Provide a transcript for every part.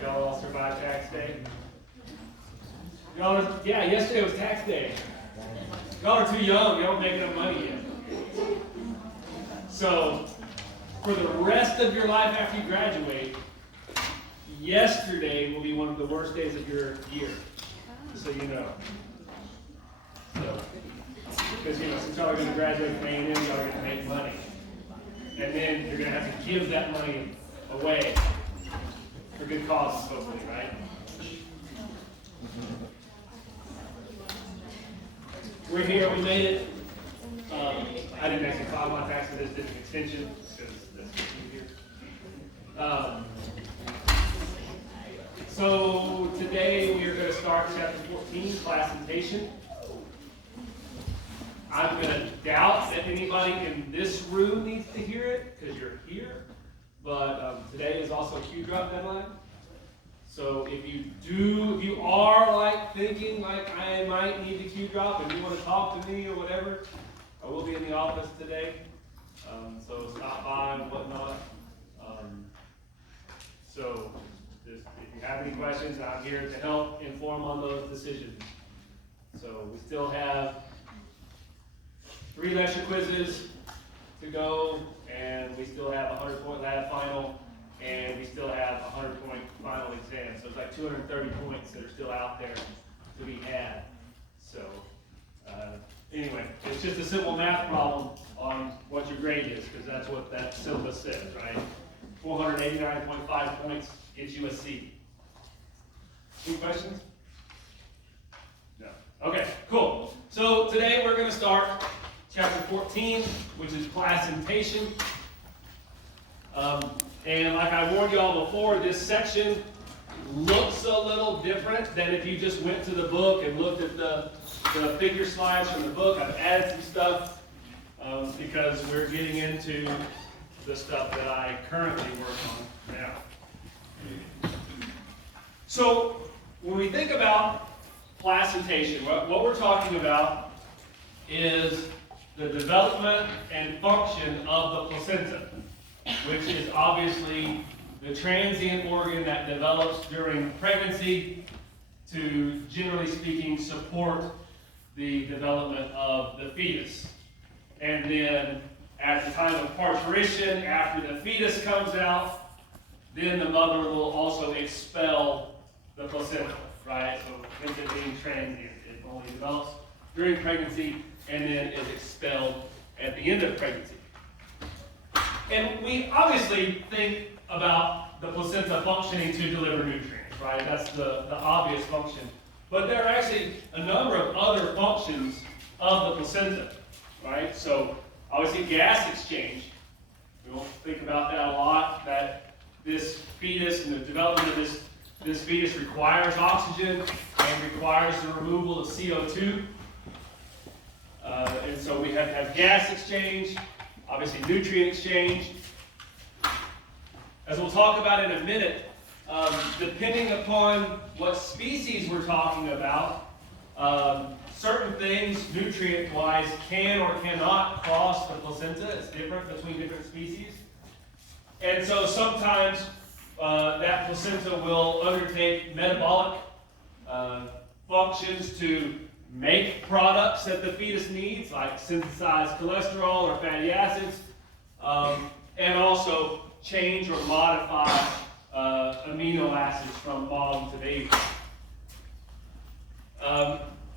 Y'all all survived tax day? Yeah, yesterday was tax day. Y'all are too young. Y'all don't make enough money yet. So, for the rest of your life after you graduate, yesterday will be one of the worst days of your year. So you know. So, because since y'all are going to graduate from A&M, y'all are going to make money. And then you're going to have to give that money away for good causes, hopefully, right? We're here, we made it. I didn't actually file my tax for this, did an extension, because that's here. So today we are going to start chapter 14, Placentation. I'm going to doubt that anybody in this room needs to hear it, because you're here. But today is also a Q drop deadline. So if you are like thinking like I might need the Q drop and you want to talk to me or whatever, I will be in the office today. So stop by and whatnot. So just if you have any questions, I'm here to help inform on those decisions. So we still have 3 lecture quizzes to go, and we still have a 100-point lab final, and we still have a 100-point final exam. So it's like 230 points that are still out there to be had. So anyway, it's just a simple math problem on what your grade is, because that's what that syllabus says, right? 489.5 points gets you a C. Any questions? No. Okay, cool. So today we're going to start chapter 14, which is Placentation. And like I warned you all before, this section looks a little different than if you just went to the book and looked at the figure slides from the book. I've added some stuff because we're getting into the stuff that I currently work on now. So when we think about placentation, what we're talking about is the development and function of the placenta, which is obviously the transient organ that develops during pregnancy to, generally speaking, support the development of the fetus. And then at the time of parturition, after the fetus comes out, then the mother will also expel the placenta, right? So hence it being transient. It only develops during pregnancy and then is expelled at the end of pregnancy. And we obviously think about the placenta functioning to deliver nutrients, right? That's the obvious function. But there are actually a number of other functions of the placenta, right? So obviously gas exchange. We don't think about that a lot, that this fetus and the development of this fetus requires oxygen and requires the removal of CO2. And so we have to have gas exchange, obviously nutrient exchange. As we'll talk about in a minute, depending upon what species we're talking about, certain things, nutrient-wise, can or cannot cross the placenta. It's different between different species. And so sometimes that placenta will undertake metabolic functions to make products that the fetus needs, like synthesized cholesterol or fatty acids, and also change or modify amino acids from mom to baby.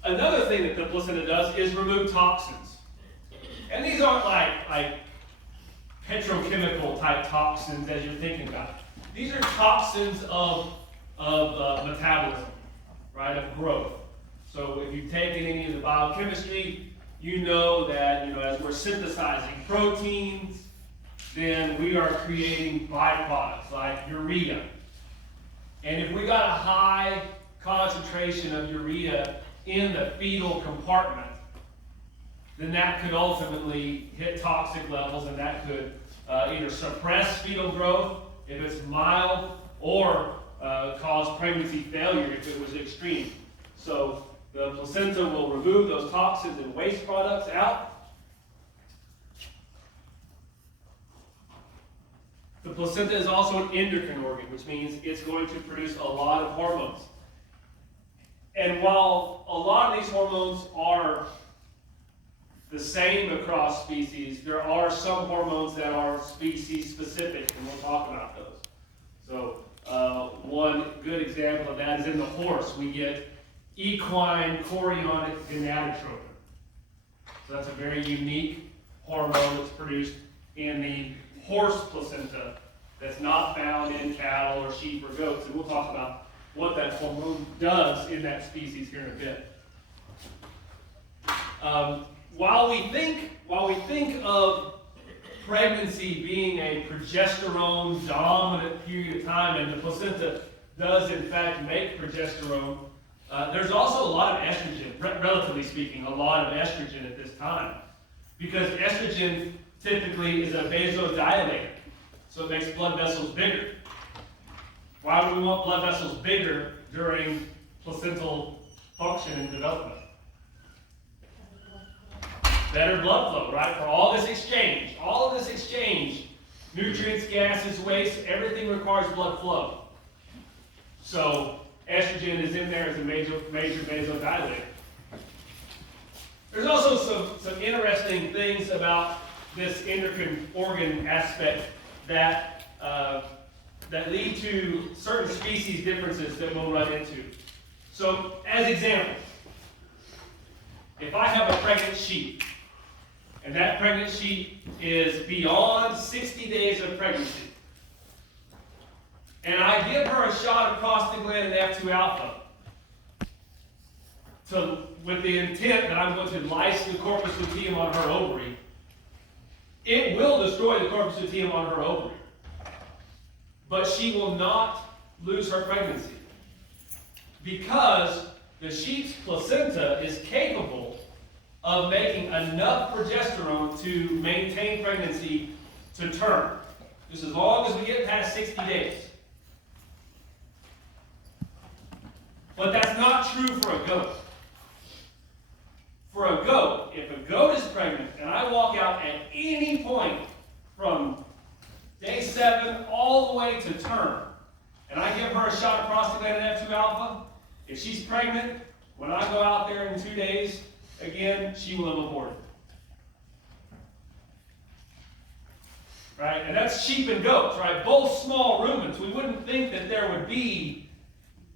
Another thing that the placenta does is remove toxins. And these aren't like petrochemical type toxins as you're thinking about. These are toxins of metabolism, right, of growth. So if you've taken any of the biochemistry, you know that as we're synthesizing proteins, then we are creating byproducts like urea. And if we got a high concentration of urea in the fetal compartment, then that could ultimately hit toxic levels, and that could either suppress fetal growth if it's mild, or cause pregnancy failure if it was extreme. So the placenta will remove those toxins and waste products out. The placenta is also an endocrine organ, which means it's going to produce a lot of hormones. And while a lot of these hormones are the same across species, there are some hormones that are species specific, and we'll talk about those. So one good example of that is in the horse. We get equine chorionic gonadotropin. So that's a very unique hormone that's produced in the horse placenta that's not found in cattle or sheep or goats. And we'll talk about what that hormone does in that species here in a bit. While we think of pregnancy being a progesterone dominant period of time, and the placenta does in fact make progesterone, there's also a lot of estrogen, relatively speaking, a lot of estrogen at this time. Because estrogen typically is a vasodilator, so it makes blood vessels bigger. Why would we want blood vessels bigger during placental function and development? Better blood flow, right? For all of this exchange, nutrients, gases, waste, everything requires blood flow. So estrogen is in there as a major vasodilator. There's also some interesting things about this endocrine organ aspect that lead to certain species differences that we'll run into. So, as example, if I have a pregnant sheep, and that pregnant sheep is beyond 60 days of pregnancy, and I give her a shot of prostaglandin F2 alpha with the intent that I'm going to lyse the corpus luteum on her ovary, it will destroy the corpus luteum on her ovary. But she will not lose her pregnancy because the sheep's placenta is capable of making enough progesterone to maintain pregnancy to term, just as long as we get past 60 days. But that's not true for a goat. For a goat, if a goat is pregnant and I walk out at any point from day 7 all the way to term, and I give her a shot of prostaglandin F2 alpha, if she's pregnant, when I go out there in 2 days, again, she will have aborted. Right? And that's sheep and goats, right? Both small ruminants. We wouldn't think that there would be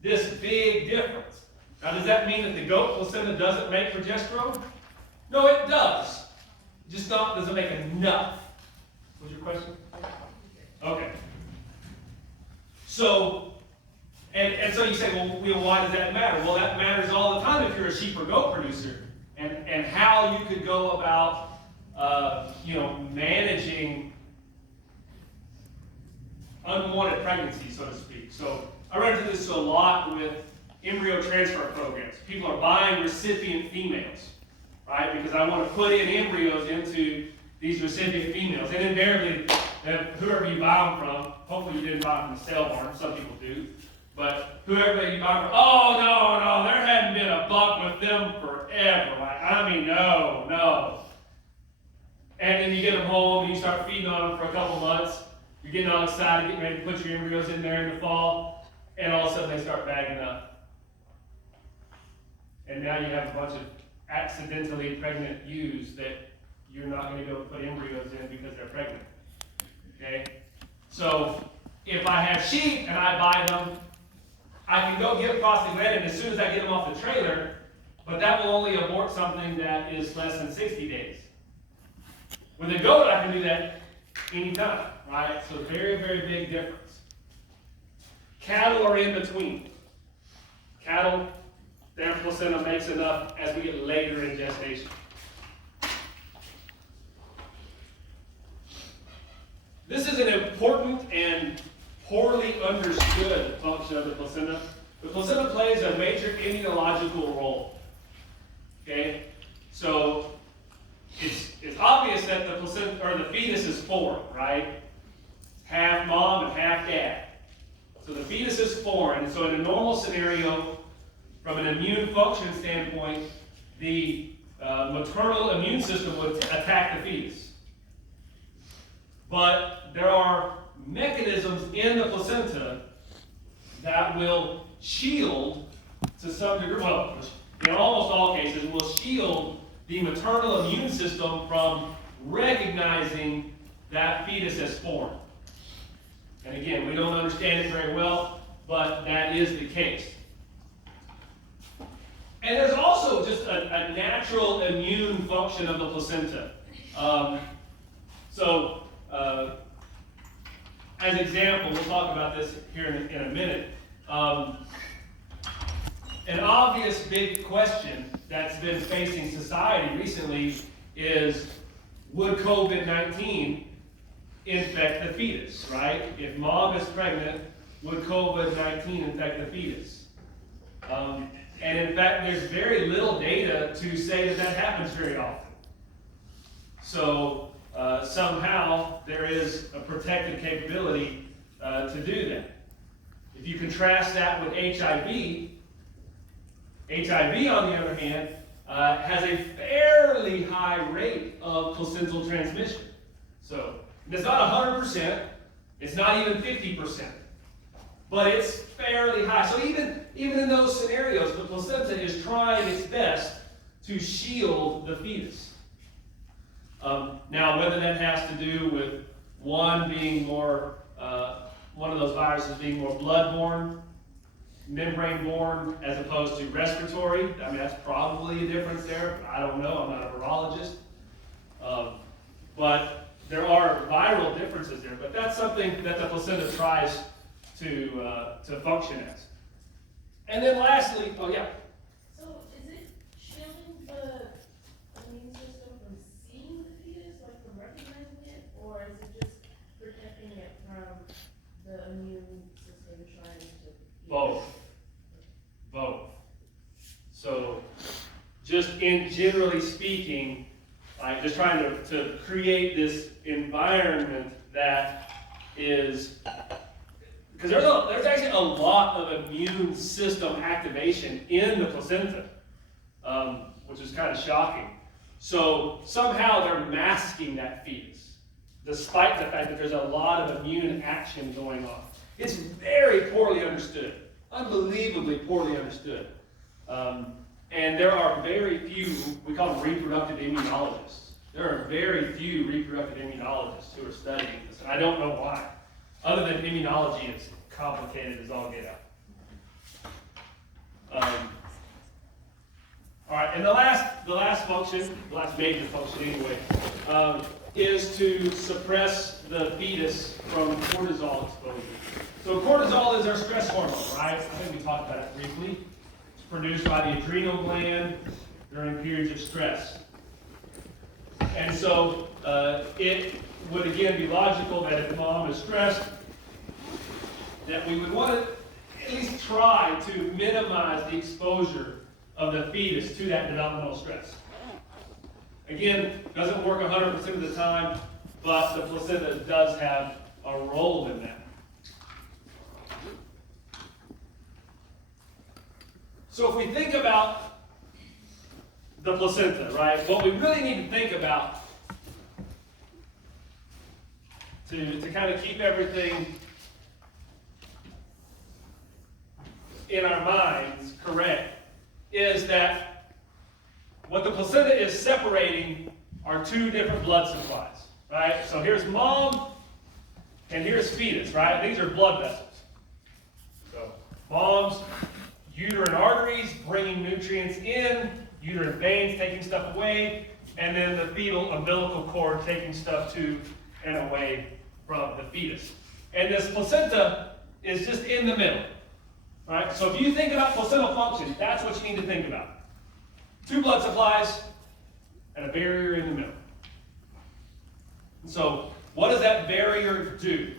this big difference. Now, does that mean that the goat placenta doesn't make progesterone? No, it does. Just doesn't make enough. What's your question? Okay. So, and so you say, well, why does that matter? Well, that matters all the time if you're a sheep or goat producer, and how you could go about, managing unwanted pregnancy, so to speak. So I run into this a lot with embryo transfer programs. People are buying recipient females, right? Because I want to put in embryos into these recipient females. And invariably, whoever you buy them from, hopefully you didn't buy them from the sale barn, some people do, but whoever you buy them from, oh, no, there hadn't been a buck with them forever. No. And then you get them home and you start feeding on them for a couple months. You're getting all excited, getting ready to put your embryos in there in the fall, and all of a sudden they start bagging up. And now you have a bunch of accidentally pregnant ewes that you're not going to be able to put embryos in because they're pregnant. Okay? So, if I have sheep and I buy them, I can go get prostaglandin as soon as I get them off the trailer, but that will only abort something that is less than 60 days. With a goat, I can do that anytime, right? So, very, very big difference. Cattle are in between. Cattle, their placenta makes enough as we get later in gestation. This is an important and poorly understood function of the placenta. The placenta plays a major immunological role. Okay? So it's obvious that the placenta or the fetus is foreign, right? Half mom and half dad. So the fetus is foreign. So in a normal scenario, from an immune function standpoint, the maternal immune system would attack the fetus. But there are mechanisms in the placenta that will shield, to some degree, well, in almost all cases, will shield the maternal immune system from recognizing that fetus as foreign. And again, we don't understand it very well, but that is the case. And there's also just a natural immune function of the placenta. As an example, we'll talk about this here in a minute. An obvious big question that's been facing society recently is, would COVID-19 infect the fetus, right? If mom is pregnant, would COVID-19 infect the fetus? And in fact, there's very little data to say that that happens very often. So somehow there is a protective capability to do that. If you contrast that with HIV, HIV on the other hand has a fairly high rate of placental transmission. So it's not 100%, it's not even 50%, but it's fairly high. So even in those scenarios, the placenta is trying its best to shield the fetus. Now, whether that has to do with one being more, one of those viruses being more blood-borne, membrane-borne, as opposed to respiratory, I mean, that's probably a difference there. I don't know, I'm not a virologist. But there are viral differences there, but that's something that the placenta tries to function as. And then lastly, oh yeah? So is it shielding the immune system from seeing the fetus, like from recognizing it, or is it just protecting it from the immune system trying to... Both. So just in generally speaking, like just trying to create this environment that is, because there's actually a lot of immune system activation in the placenta, which is kind of shocking. So somehow they're masking that fetus, despite the fact that there's a lot of immune action going on. It's very poorly understood, unbelievably poorly understood. And there are very few, we call them reproductive immunologists. There are very few reproductive immunologists who are studying this, and I don't know why. Other than immunology, it's complicated as all get out. All right, and the last function, the last major function anyway, is to suppress the fetus from cortisol exposure. So cortisol is our stress hormone, right? I think we talked about it briefly. It's produced by the adrenal gland during periods of stress. And so it would again be logical that if mom is stressed, that we would want to at least try to minimize the exposure of the fetus to that developmental stress. Again, doesn't work 100% of the time, but the placenta does have a role in that. So if we think about the placenta, right, what we really need to think about to kind of keep everything in our minds correct is that what the placenta is separating are two different blood supplies, right? So here's mom and here's fetus, right? These are blood vessels. So mom's uterine arteries bringing nutrients in, uterine veins taking stuff away, and then the fetal umbilical cord taking stuff to and away from the fetus. And this placenta is just in the middle. Right? So if you think about placental function, that's what you need to think about. Two blood supplies and a barrier in the middle. So what does that barrier do?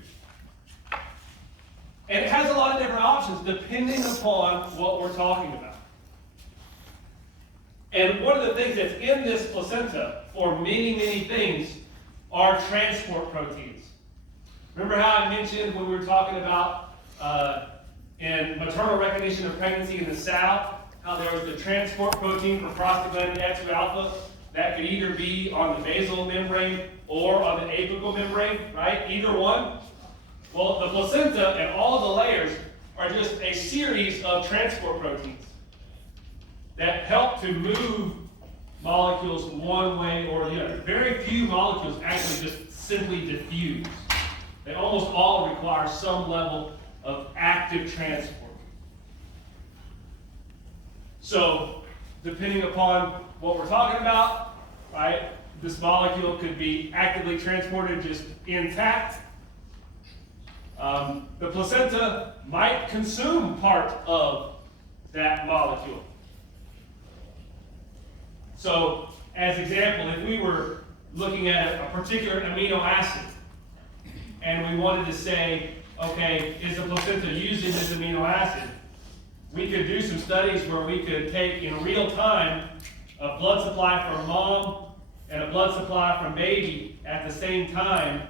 And it has a lot of different options depending upon what we're talking about. And one of the things that's in this placenta for many, many things are transport proteins. Remember how I mentioned when we were talking about in maternal recognition of pregnancy in the South, how there was the transport protein for prostaglandin X2 alpha that could either be on the basal membrane or on the apical membrane, right? Either one. Well, the placenta and all the layers are just a series of transport proteins that help to move molecules one way or the other. Very few molecules actually just simply diffuse. They almost all require some level of active transport. So, depending upon what we're talking about, right, this molecule could be actively transported just intact. The placenta might consume part of that molecule. So, as example, if we were looking at a particular amino acid, and we wanted to say, okay, is the placenta using this amino acid? We could do some studies where we could take in real time a blood supply from mom and a blood supply from baby at the same time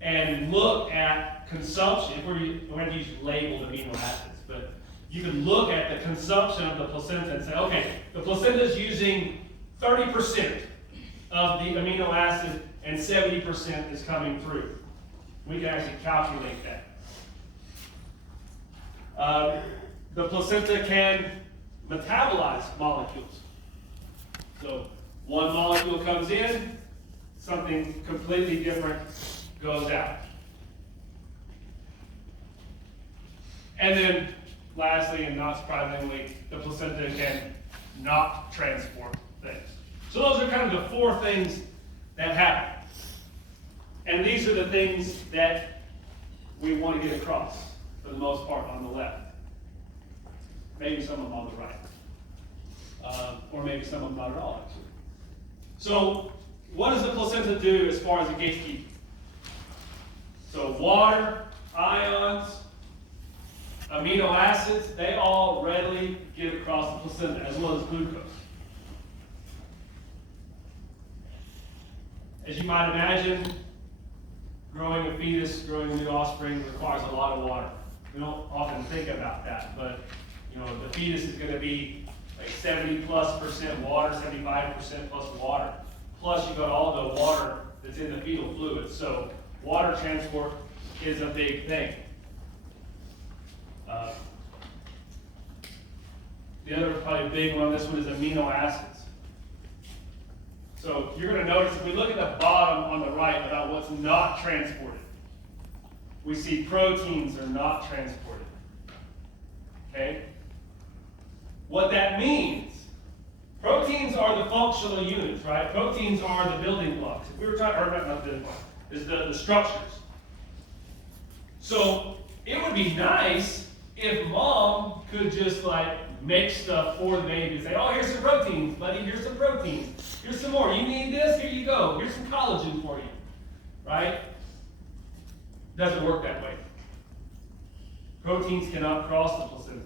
and look at consumption. We're going to use labeled amino acids, but you can look at the consumption of the placenta and say, okay, the placenta is using 30% of the amino acid and 70% is coming through. We can actually calculate that. The placenta can metabolize molecules. So one molecule comes in, something completely different goes out. And then lastly, and not surprisingly, the placenta can not transport things. So those are kind of the four things that happen. And these are the things that we want to get across, for the most part, on the left. Maybe some of them on the right. Or maybe some of them not at all, actually. So, what does the placenta do as far as the gatekeeping? So, water, ions, amino acids, they all readily get across the placenta, as well as glucose. As you might imagine, growing a fetus, growing a new offspring requires a lot of water. We don't often think about that, but the fetus is going to be like 70+% water, 75% plus water. Plus you've got all the water that's in the fetal fluid. So water transport is a big thing. The other probably big one on this one is amino acids. So you're going to notice if we look at the bottom on the right about what's not transported, we see proteins are not transported. Okay? What that means, proteins are the functional units, right? Proteins are the building blocks. If we were talking, or not the building blocks, is the structures. So it would be nice if mom could just make stuff for the baby and say, oh, here's some proteins, buddy, here's some proteins. Here's some more. You need this? Here you go. Here's some collagen for you. Right? Doesn't work that way. Proteins cannot cross the placenta.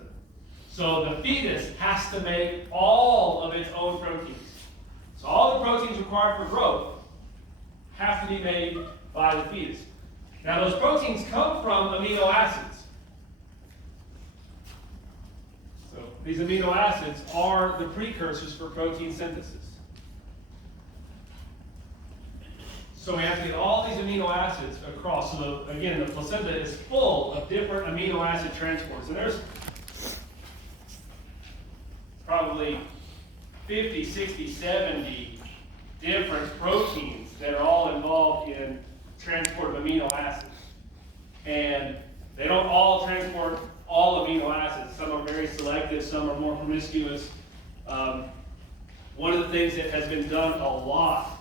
So the fetus has to make all of its own proteins. So all the proteins required for growth have to be made by the fetus. Now those proteins come from amino acids. So these amino acids are the precursors for protein synthesis. So we have to get all these amino acids across. So again, the placenta is full of different amino acid transports. And there's probably 50, 60, 70 different proteins that are all involved in transport of amino acids. And they don't all transport all amino acids. Some are very selective, some are more promiscuous. One of the things that has been done a lot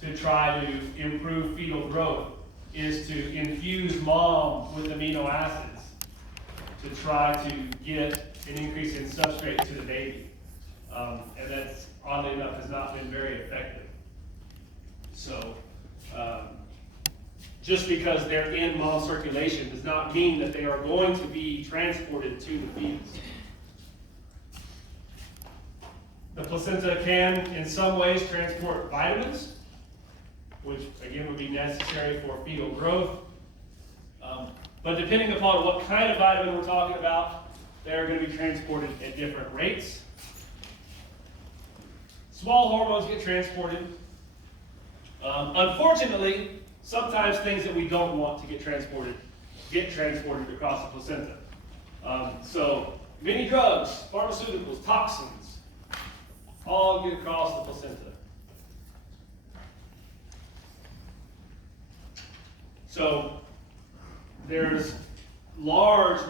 to try to improve fetal growth is to infuse mom with amino acids to try to get an increase in substrate to the baby. And that's, oddly enough, has not been very effective. So, just because they're in mom's circulation does not mean that they are going to be transported to the fetus. The placenta can, in some ways, transport vitamins, which again would be necessary for fetal growth. But depending upon what kind of vitamin we're talking about, they're going to be transported at different rates. Small hormones get transported. Unfortunately, sometimes things that we don't want to get transported across the placenta. So many drugs, pharmaceuticals, toxins, all get across the placenta. So there's large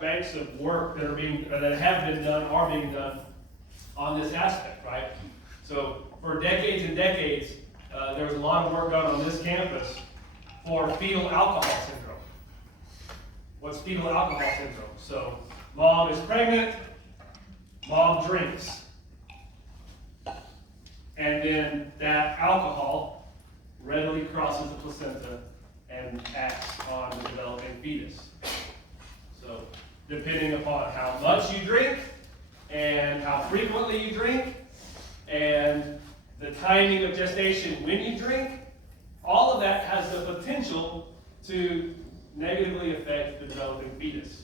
banks of work that have been done, are being done on this aspect, right? So for decades and decades, there was a lot of work done on this campus for fetal alcohol syndrome. What's fetal alcohol syndrome? So mom is pregnant, mom drinks, and then that alcohol readily crosses the placenta and acts on the developing fetus. So depending upon how much you drink and how frequently you drink and the timing of gestation when you drink, all of that has the potential to negatively affect the developing fetus.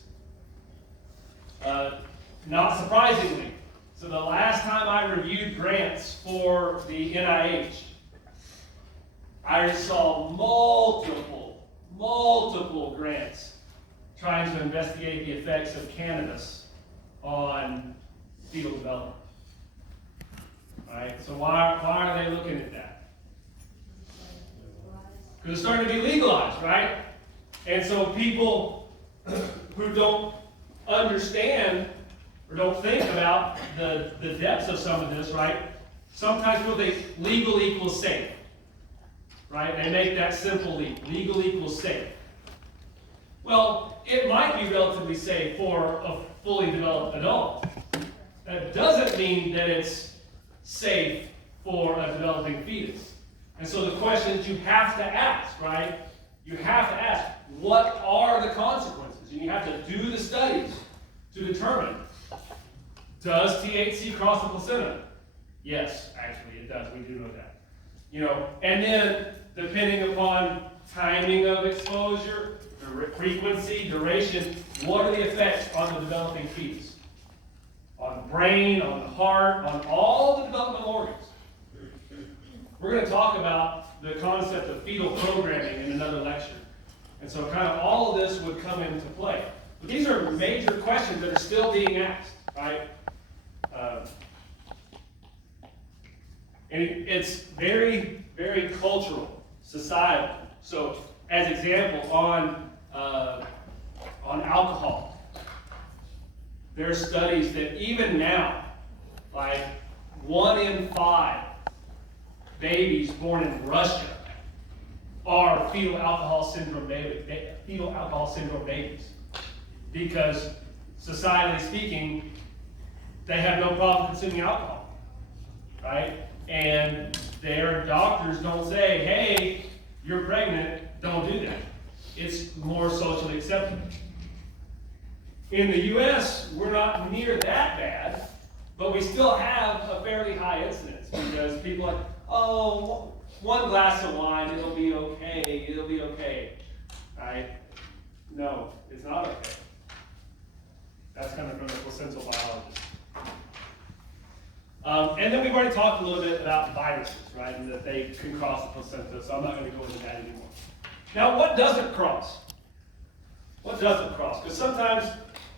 Not surprisingly, so the last time I reviewed grants for the NIH, I saw multiple grants trying to investigate the effects of cannabis on fetal development. All right, so why are they looking at that? Because it's starting to be legalized, right? And so people who don't understand or don't think about the depths of some of this, right? Sometimes people think legal equals safe, right? They make that simple leap. Legal equals safe. Well, it might be relatively safe for a fully developed adult. That doesn't mean that it's safe for a developing fetus. And so the questions you have to ask, right? You have to ask, what are the consequences? And you have to do the studies to determine, does THC cross the placenta? Yes, actually it does. We do know that. And then depending upon timing of exposure, frequency, duration, what are the effects on the developing fetus? On the brain, on the heart, on all the developmental organs. We're going to talk about the concept of fetal programming in another lecture. And so kind of all of this would come into play. But these are major questions that are still being asked, right? And it's very, very cultural, societal. So as example, on alcohol, there are studies that even now, like 1 in 5 babies born in Russia are fetal alcohol syndrome babies. Because societally speaking, they have no problem consuming alcohol, right? And their doctors don't say, hey, you're pregnant, don't do that. It's more socially acceptable. In the US, we're not near that bad, but we still have a fairly high incidence because people are like, oh, 1 glass of wine, it'll be okay, right? No, it's not okay. That's coming from the placental biologist. And then we've already talked a little bit about viruses, right, and that they can cross the placenta, so I'm not going to go into that anymore. Now, what doesn't cross? What doesn't cross? Because sometimes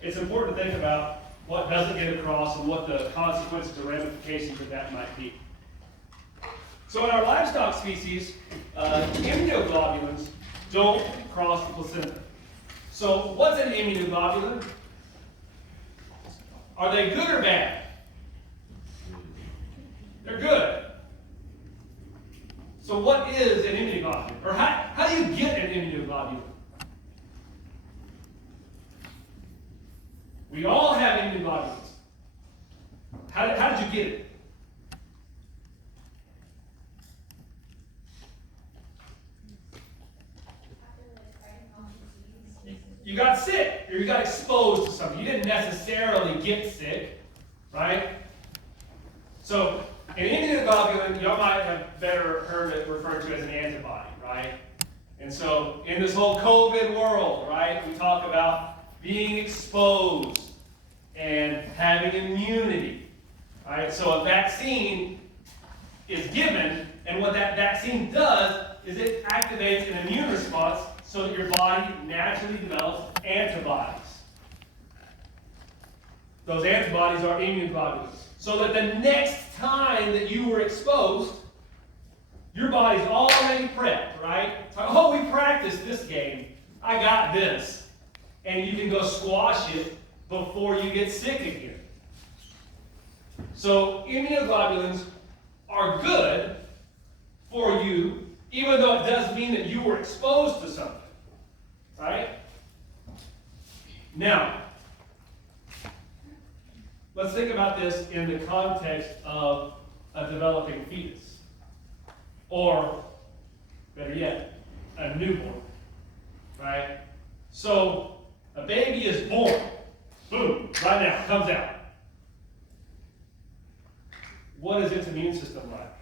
it's important to think about what doesn't get across and what the consequences or ramifications of that might be. So in our livestock species, immunoglobulins don't cross the placenta. So what's an immunoglobulin? Are they good or bad? They're good. So what is an immunoglobulin? Or how do you get an immunoglobulin? We all have immunoglobulins. How did you get it? You got sick, or you got exposed to something. You didn't necessarily get sick, right? So, an immunoglobulin, y'all might have better heard it referred to as an antibody, right? And so, in this whole COVID world, right, we talk about being exposed and having immunity, right? So, a vaccine is given, and what that vaccine does is it activates an immune response so that your body naturally develops antibodies. Those antibodies are immunoglobulins. So that the next time that you were exposed, your body's already prepped, right? So, oh, we practiced this game. I got this. And you can go squash it before you get sick again. So immunoglobulins are good for you, even though it does mean that you were exposed to something. Right? Now, let's think about this in the context of a developing fetus. Or, better yet, a newborn. Right? So, a baby is born. Boom, right now, comes out. What is its immune system like?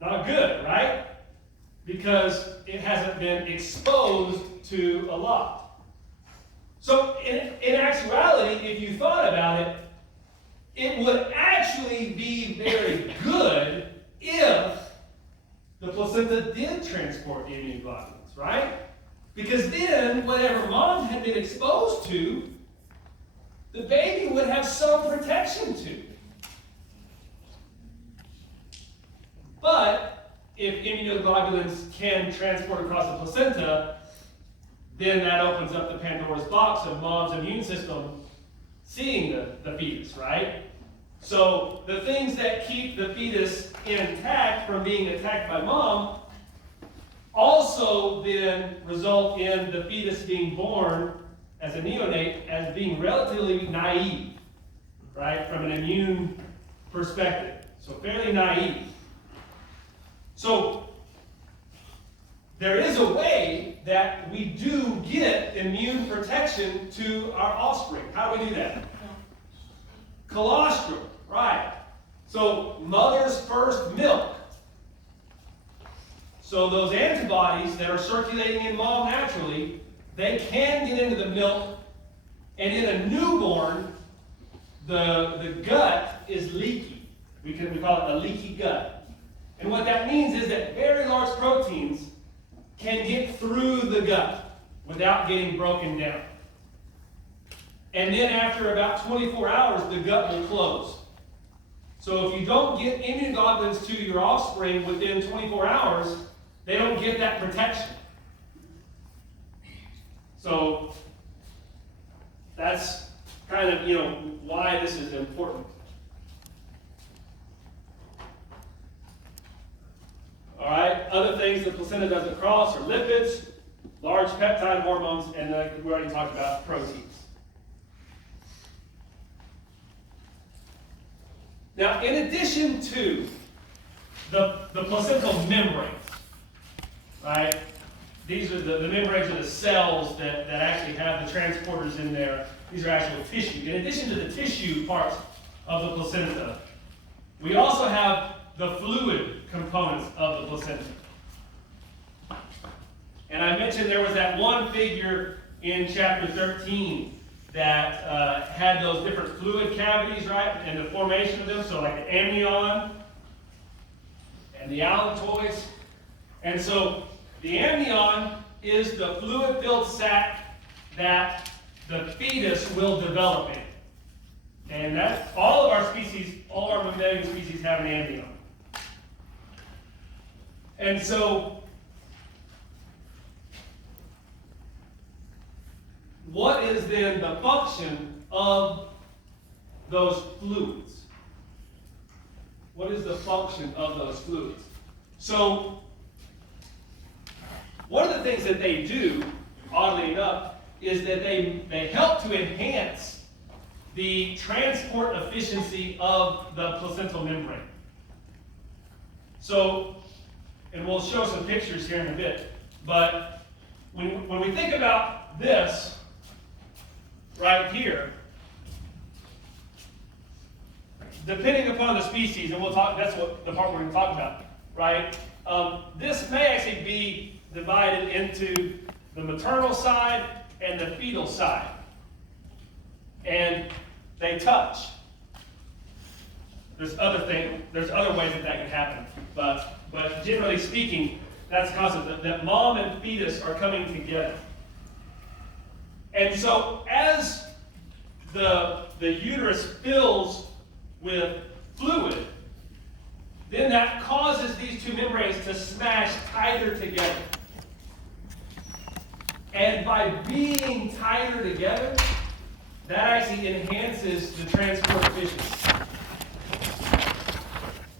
Not good, right? Because it hasn't been exposed to a lot. So, in actuality, if you thought about it, it would actually be very good if the placenta did transport immunoglobulins, right? Because then, whatever mom had been exposed to, the baby would have some protection to. But if immunoglobulins can transport across the placenta, then that opens up the Pandora's box of mom's immune system seeing the fetus, right? So the things that keep the fetus intact from being attacked by mom also then result in the fetus being born as a neonate as being relatively naive, right, from an immune perspective. So fairly naive. So there is a way that we do get immune protection to our offspring. How do we do that? Colostrum, right. So mother's first milk. So those antibodies that are circulating in mom naturally, they can get into the milk, and in a newborn, the gut is leaky. We call it a leaky gut. And what that means is that very large proteins can get through the gut without getting broken down. And then after about 24 hours, the gut will close. So if you don't get immunoglobulins to your offspring within 24 hours, they don't get that protection. So that's kind of, why this is important. All right, other things the placenta doesn't cross are lipids, large peptide hormones, and like we already talked about, proteins. Now, in addition to the placental membranes, right? These are the membranes are the cells that actually have the transporters in there. These are actual tissue. In addition to the tissue parts of the placenta, we also have the fluid components of the placenta. And I mentioned there was that one figure in chapter 13 that had those different fluid cavities, right, and the formation of them. So like the amnion and the allantois. And so the amnion is the fluid-filled sac that the fetus will develop in. And that's all of our species, all our mammalian species have an amnion. And so, what is then the function of those fluids? What is the function of those fluids? So, one of the things that they do, oddly enough, is that they help to enhance the transport efficiency of the placental membrane. So, and we'll show some pictures here in a bit, but when we think about this right here, depending upon the species, and we'll talk, that's what the part we're going to talk about, right? This may actually be divided into the maternal side and the fetal side. And they touch. there's other ways that can happen. But generally speaking, that's the concept that mom and fetus are coming together. And so as the uterus fills with fluid, then that causes these two membranes to smash tighter together. And by being tighter together, that actually enhances the transport efficiency.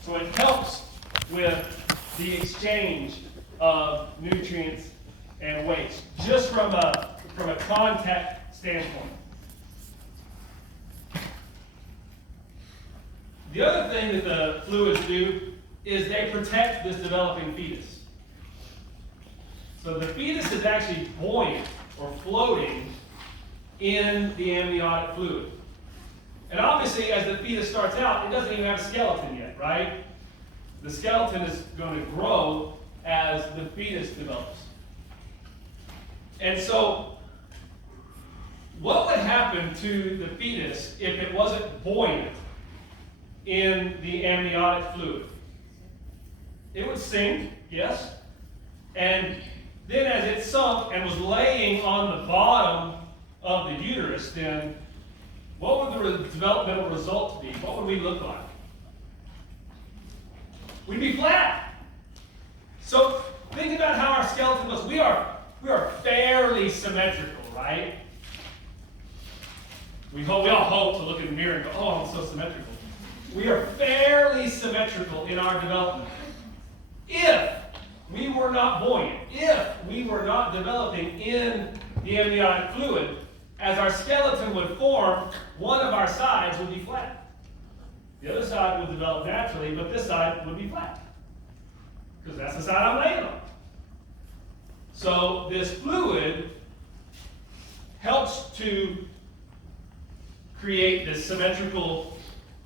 So it helps with the exchange of nutrients and waste, just from a contact standpoint. The other thing that the fluids do is they protect this developing fetus. So the fetus is actually buoyant or floating in the amniotic fluid. And obviously, as the fetus starts out, it doesn't even have a skeleton yet, right? The skeleton is going to grow as the fetus develops. And so, what would happen to the fetus if it wasn't buoyant in the amniotic fluid? It would sink, yes. And then as it sunk and was laying on the bottom of the uterus, then what would the developmental result be? What would we look like? We'd be flat. So think about how our skeleton looks. We are fairly symmetrical, right? We all hope to look in the mirror and go, oh, I'm so symmetrical. We are fairly symmetrical in our development. If we were not buoyant, if we were not developing in the amniotic fluid, as our skeleton would form, one of our sides would be flat. The other side would develop naturally, but this side would be flat, because that's the side I'm laying on. So this fluid helps to create this symmetrical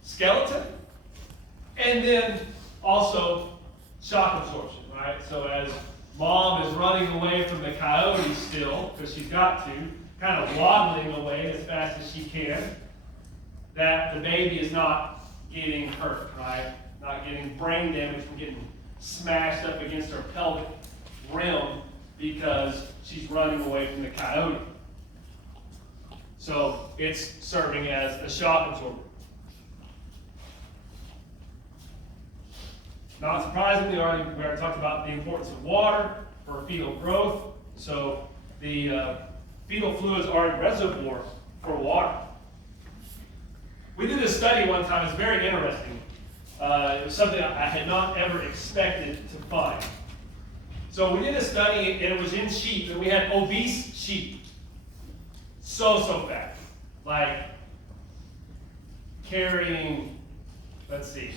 skeleton, and then also shock absorption, right? So as mom is running away from the coyote still, because she's got to, kind of waddling away as fast as she can, that the baby is not getting hurt, right? Not getting brain damage from getting smashed up against her pelvic rim because she's running away from the coyote. So it's serving as a shock absorber. Not surprisingly, we already talked about the importance of water for fetal growth. So the fetal fluids are a reservoir for water. We did a study one time. It's very interesting. It was something I had not ever expected to find. So we did a study, and it was in sheep, and we had obese sheep. So fat. Like carrying, let's see,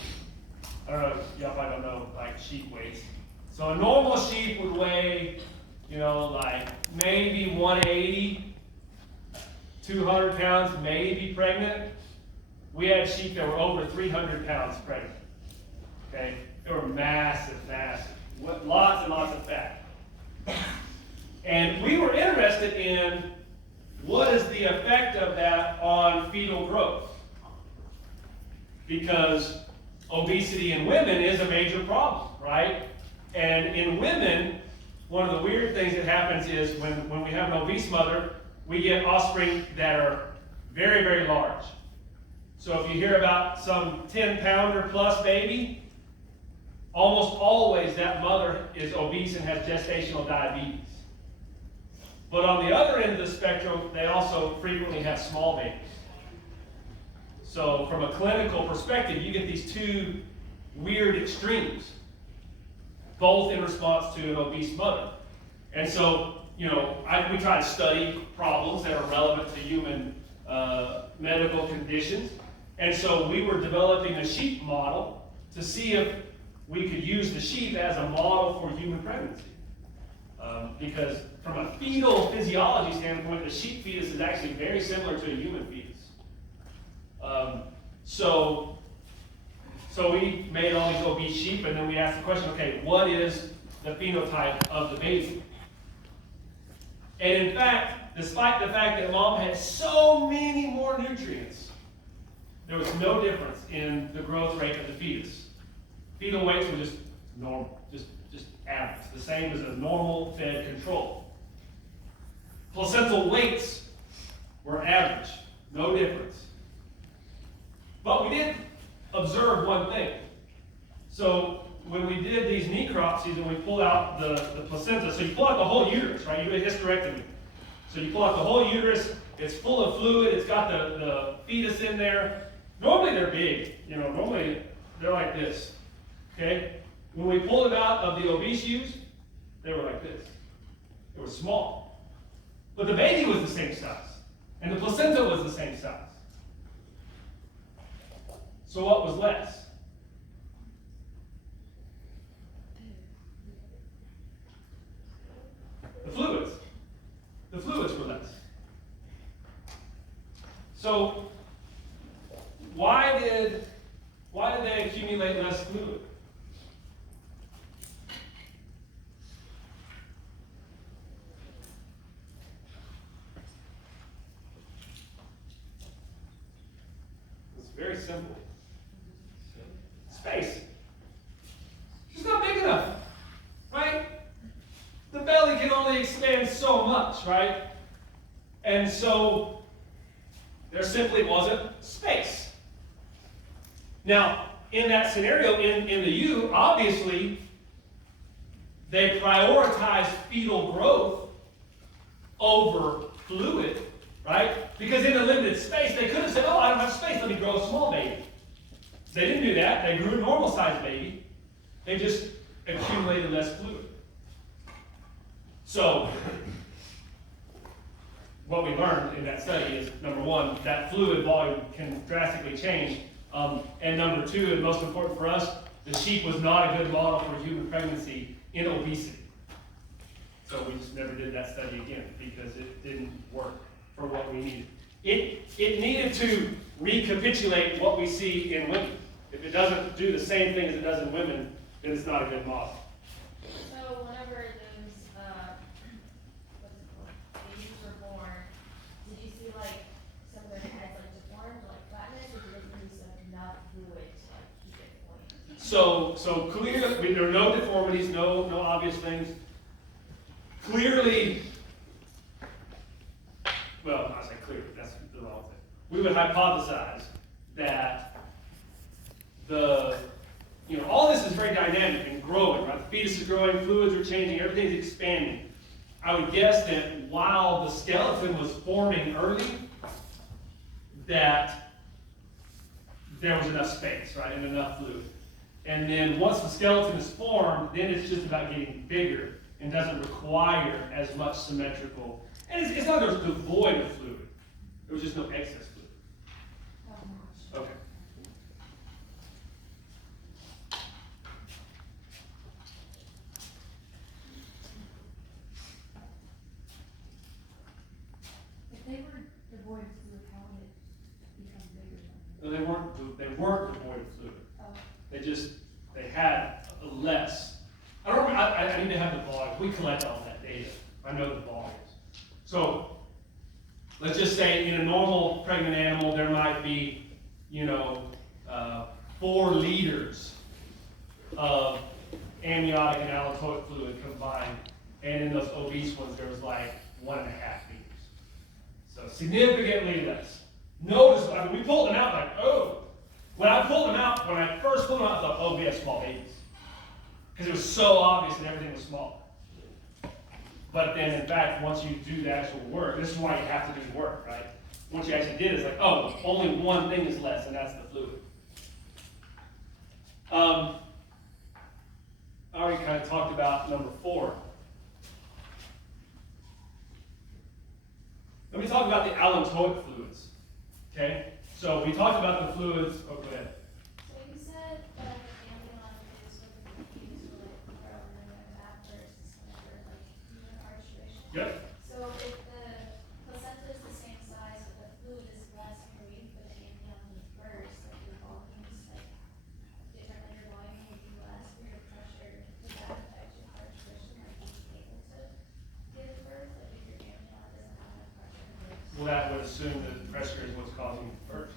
I don't know, y'all probably don't know, like sheep weights. So a normal sheep would weigh, like maybe 180, 200 pounds, maybe pregnant. We had sheep that were over 300 pounds pregnant. Okay? They were massive. Lots and lots of fat. And we were interested in what is the effect of that on fetal growth. Because obesity in women is a major problem, right? And in women, one of the weird things that happens is when we have an obese mother, we get offspring that are very, very large. So if you hear about some 10-pounder plus baby, almost always that mother is obese and has gestational diabetes. But on the other end of the spectrum, they also frequently have small babies. So from a clinical perspective, you get these two weird extremes, both in response to an obese mother. And so, we try to study problems that are relevant to human medical conditions. And so we were developing a sheep model to see if we could use the sheep as a model for human pregnancy. Because from a fetal physiology standpoint, the sheep fetus is actually very similar to a human fetus. So we made all these obese sheep, and then we asked the question, okay, what is the phenotype of the baby? And in fact, despite the fact that mom had so many more nutrients, there was no difference in the growth rate of the fetus. Fetal weights were just normal, just average, the same as a normal fed control. Placental weights were average, no difference. But we did observe one thing. So when we did these necropsies and we pulled out the placenta, so you pull out the whole uterus, right? You do a hysterectomy. So you pull out the whole uterus, it's full of fluid, it's got the fetus in there. Normally they're big, normally they're like this, okay? When we pulled them out of the obese ewes, they were like this. They were small. But the baby was the same size, and the placenta was the same size. So what was less? The fluids. The fluids were less. So why did they accumulate less fluid? It's very simple. Space. It's not big enough, right? The belly can only expand so much, right? And so there simply wasn't space. Now, in that scenario, in the ewe, obviously, they prioritized fetal growth over fluid, right? Because in a limited space, they could have said, oh, I don't have space, let me grow a small baby. They didn't do that. They grew a normal-sized baby. They just accumulated less fluid. So, what we learned in that study is, number one, that fluid volume can drastically change. And number two, and most important for us, the sheep was not a good model for human pregnancy in obesity. So we just never did that study again because it didn't work for what we needed. It needed to recapitulate what we see in women. If it doesn't do the same thing as it does in women, then it's not a good model. So whenever those, babies were born, did you see like some of their heads like deformed, like flatness, or did they use enough fluid to like keep it buoyant? So clearly, there are no deformities, no obvious things. Clearly, well, I say clearly, that's the wrong thing. We would hypothesize that all this is very dynamic and growing, right? The fetus is growing, fluids are changing, everything's expanding. I would guess that while the skeleton was forming early, that there was enough space, right, and enough fluid. And then once the skeleton is formed, then it's just about getting bigger and doesn't require as much symmetrical. And it's not that it was devoid of fluid. There was just no excess fluid. Okay. If they were devoid of fluid, how would it become bigger? No, they weren't devoid of fluid. Oh. They had less. I need to have the volume. We collect all that data. I know the volumes. So let's just say in a normal pregnant animal, there might be, 4 liters of amniotic and allantoic fluid combined. And in those obese ones, there was like 1.5 liters. So significantly less. Notice, we pulled them out like, oh. When I first pulled them out, I thought, oh, we have small babies. Because it was so obvious that everything was small. But then, in fact, once you do the actual work, this is why you have to do the work, right? Once you actually did it, it's like, oh, only one thing is less, and that's the fluid. I already kind of talked about number 4. Let me talk about the allantoic fluids. Okay? So we talked about the fluids. Oh, go ahead. So you said that the amnion is what the fetus will like grow and then after it's whenever like human arch duration. Yep. So if the placenta is the same size but the fluid is less, and you're waiting for the amnion first, like your volume is like different, like your volume would be less for your pressure. Does that affect your arch duration, like being able to give birth? Like if your amnion doesn't have enough pressure? Well, that would assume that the pressure is what's causing it first.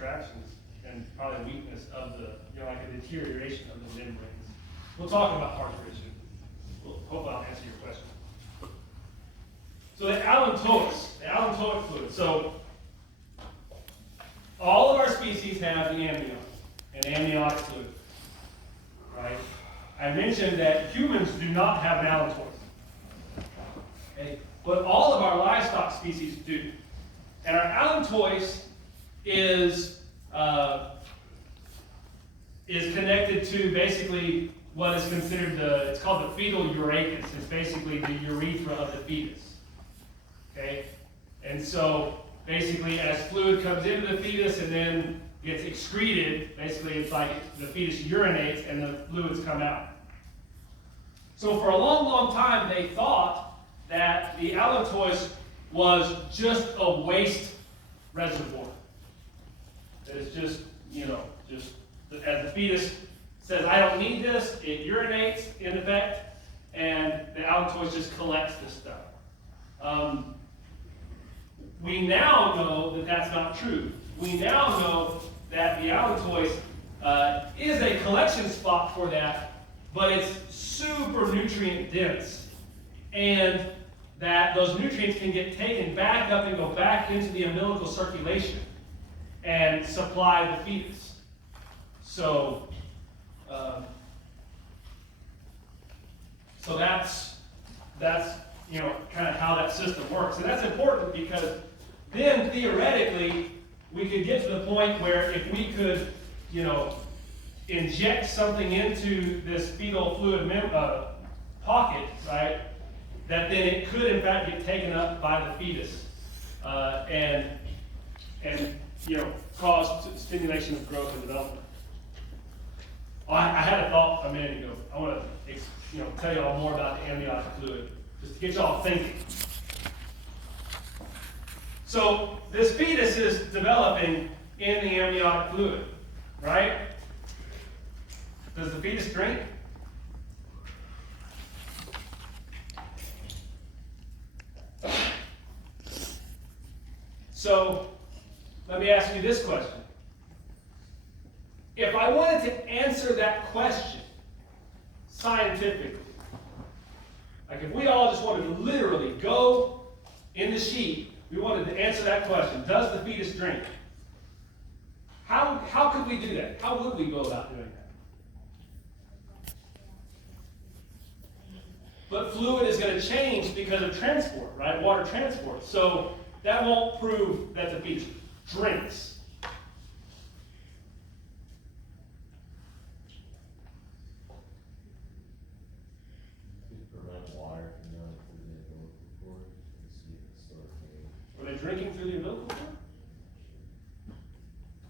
contractions and probably weakness of the, like a deterioration of the membranes. We'll talk about parturition. Hopefully I'll answer your question. So the allantoic fluid. So all of our species have the amnion, an amniotic fluid, right? I mentioned that humans do not have an allantois, okay? But all of our livestock species do. And our allantois is connected to basically what is considered it's called the fetal urachus. It's basically the urethra of the fetus. Okay? And so basically as fluid comes into the fetus and then gets excreted, basically it's like the fetus urinates and the fluids come out. So for a long, long time they thought that the allantois was just a waste reservoir. That it's just, just as the fetus says, I don't need this, it urinates in effect, and the allantois just collects this stuff. We now know that that's not true. We now know that the allantois is a collection spot for that, but it's super nutrient dense. And that those nutrients can get taken back up and go back into the umbilical circulation and supply the fetus. So, that's kind of how that system works. And that's important because then theoretically we could get to the point where if we could, inject something into this fetal fluid pocket, right, that then it could in fact get taken up by the fetus and cause stimulation of growth and development. I had a thought a minute ago. I want to tell you all more about the amniotic fluid, just to get y'all thinking. So this fetus is developing in the amniotic fluid, right? Does the fetus drink? So let me ask you this question. If I wanted to answer that question scientifically, like if we all just wanted to literally go in the sheet, we wanted to answer that question, does the fetus drink? How could we do that? How would we go about doing that? But fluid is going to change because of transport, right? Water transport. So that won't prove that the fetus drinks. Are they drinking through the umbilical cord?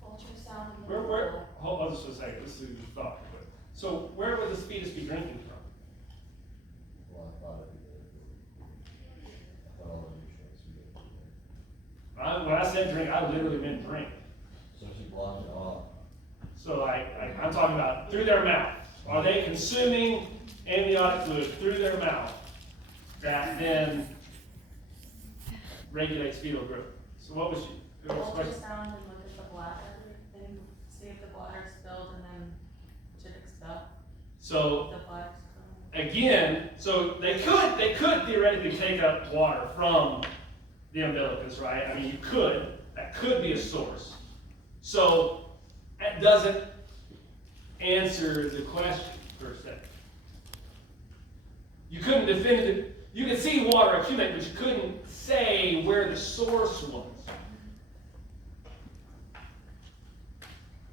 Ultrasound. Where? Hold on just a second. This is a thought. So where would this fetus be drinking from? Well, I thought all the nutrients would get. When I said drink, I literally meant drink. So she blocked it off. So I'm talking about through their mouth. Are they consuming amniotic fluid through their mouth that then regulates fetal growth? So what was your question? Ultrasound and look at the bladder, then see if the bladder's filled and then should expel So the bladder. again, so they could theoretically take up water from the umbilicus, right? I mean, you could. That could be a source. So that doesn't answer the question per se. You couldn't definitively. You could see water accumulate, but you couldn't say where the source was.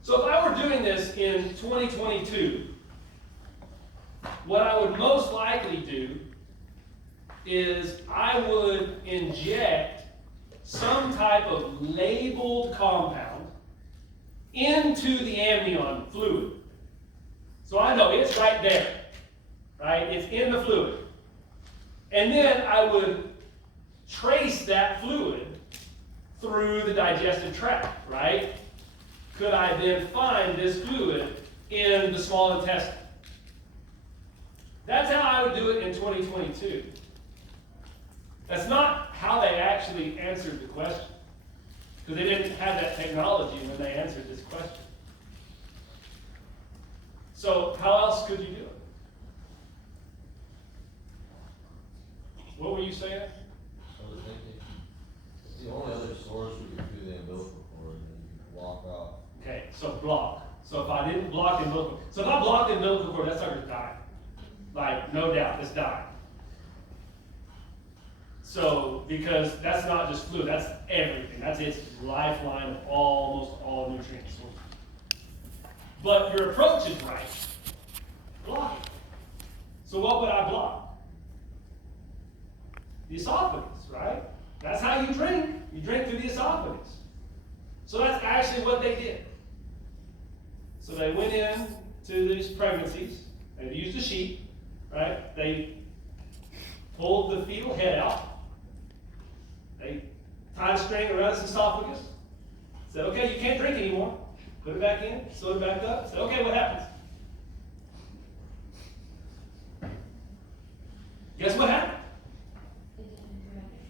So if I were doing this in 2022, what I would most likely do is I would inject some type of labeled compound into the amnion fluid. So I know it's right there, right? It's in the fluid. And then I would trace that fluid through the digestive tract, right? Could I then find this fluid in the small intestine? That's how I would do it in 2022. That's not how they actually answered the question. Because they didn't have that technology when they answered this question. So how else could you do it? What were you saying? I was thinking, the only other source would be through the umbilical cord, and then you walk out. Okay, so block. So if I didn't block the umbilical, so if I blocked the umbilical cord, that sucker's dying. Like, no doubt, it's dying. So, because that's not just fluid, that's everything. That's its lifeline of almost all nutrients. But your approach is right. Block it. So what would I block? The esophagus, right? That's how you drink. You drink through the esophagus. So that's actually what they did. So they went in to these pregnancies. They used a sheet, right? They pulled the fetal head out. They tied a string around his esophagus. Said, okay, you can't drink anymore. Put it back in, sewed it back up. Said, okay, what happens? Guess what happened?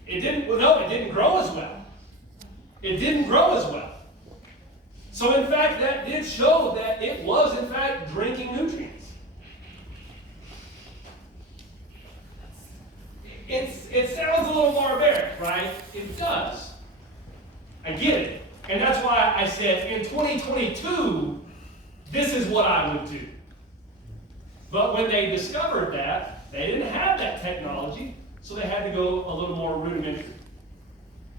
It didn't grow as well. It didn't grow as well. So in fact, that did show that it was in fact drinking nutrients. It sounds a little barbaric, right? It does. I get it. And that's why I said in 2022, this is what I would do. But when they discovered that, they didn't have that technology, so they had to go a little more rudimentary.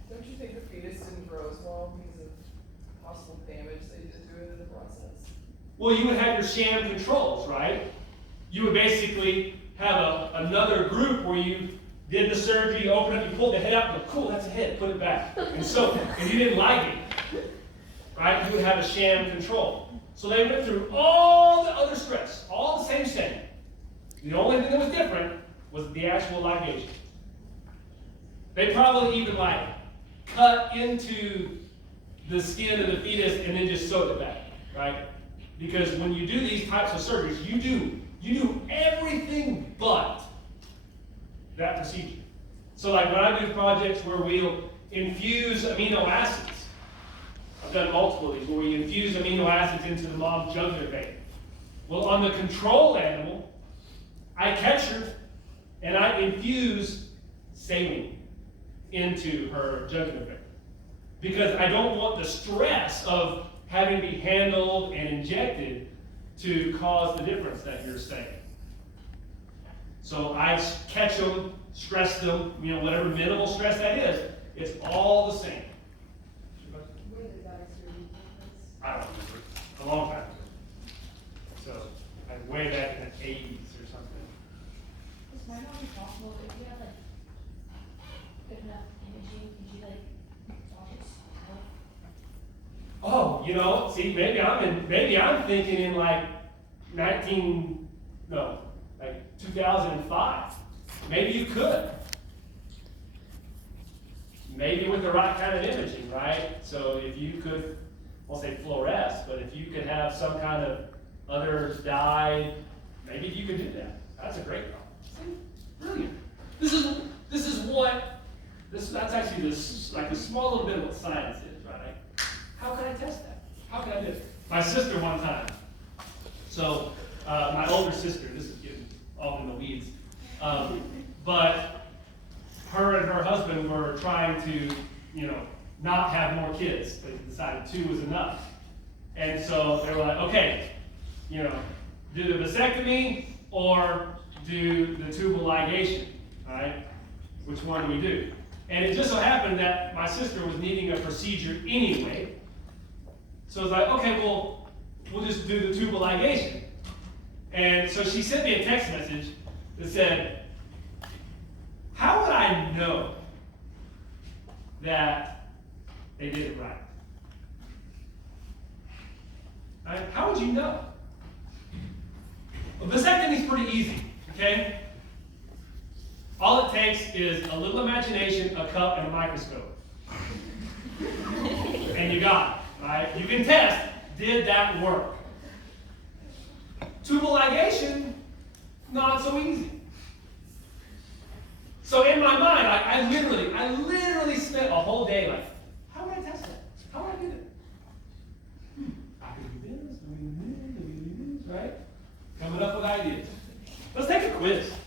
Don't you think the fetus didn't grow as well because of possible damage they did to it in the process? Well, you would have your sham controls, right? You would basically have another group where you did the surgery, you open up, you pulled the head out, and go, cool, that's a head, put it back. And so, if you didn't like it, right, you would have a sham control. So they went through all the other stress, all the same thing. The only thing that was different was the actual ligation. They probably even cut into the skin of the fetus and then just sewed it back, right? Because when you do these types of surgeries, you do everything but that procedure. So like when I do projects where we'll infuse amino acids, I've done multiple of these, where we infuse amino acids into the mom's jugular vein. Well, on the control animal, I catch her and I infuse saline into her jugular vein. Because I don't want the stress of having to be handled and injected to cause the difference that you're saying. So I catch them, stress them, whatever minimal stress that is, it's all the same. When did that experience take place? I don't remember. A long time ago. So, like way back in the 80s or something. This might not be possible, but if you have good enough imaging, could you watch it slow? Oh, see, maybe I'm thinking in 2005. Maybe you could. Maybe with the right kind of imaging, right? So if you could, I'll say fluoresce, but if you could have some kind of other dye, maybe you could do that. That's a great thought. See? Brilliant. That's actually a small little bit of what science is, right? How can I test that? How can I do it? My sister one time. So my older sister, this is getting off in the weeds, but her and her husband were trying to, not have more kids. They decided 2 was enough. And so they were like, okay, do the vasectomy or do the tubal ligation, all right? Which one do we do? And it just so happened that my sister was needing a procedure anyway. So I was like, okay, well, we'll just do the tubal ligation. And so she sent me a text message that said, how would I know that they did it right? Right? How would you know? Well, vasectomy is pretty easy, okay? All it takes is a little imagination, a cup, and a microscope. And you got it, right? You can test, did that work? Tubal ligation, not so easy. So in my mind, I literally spent a whole day how would I test that? coming up with ideas. Let's take a quiz.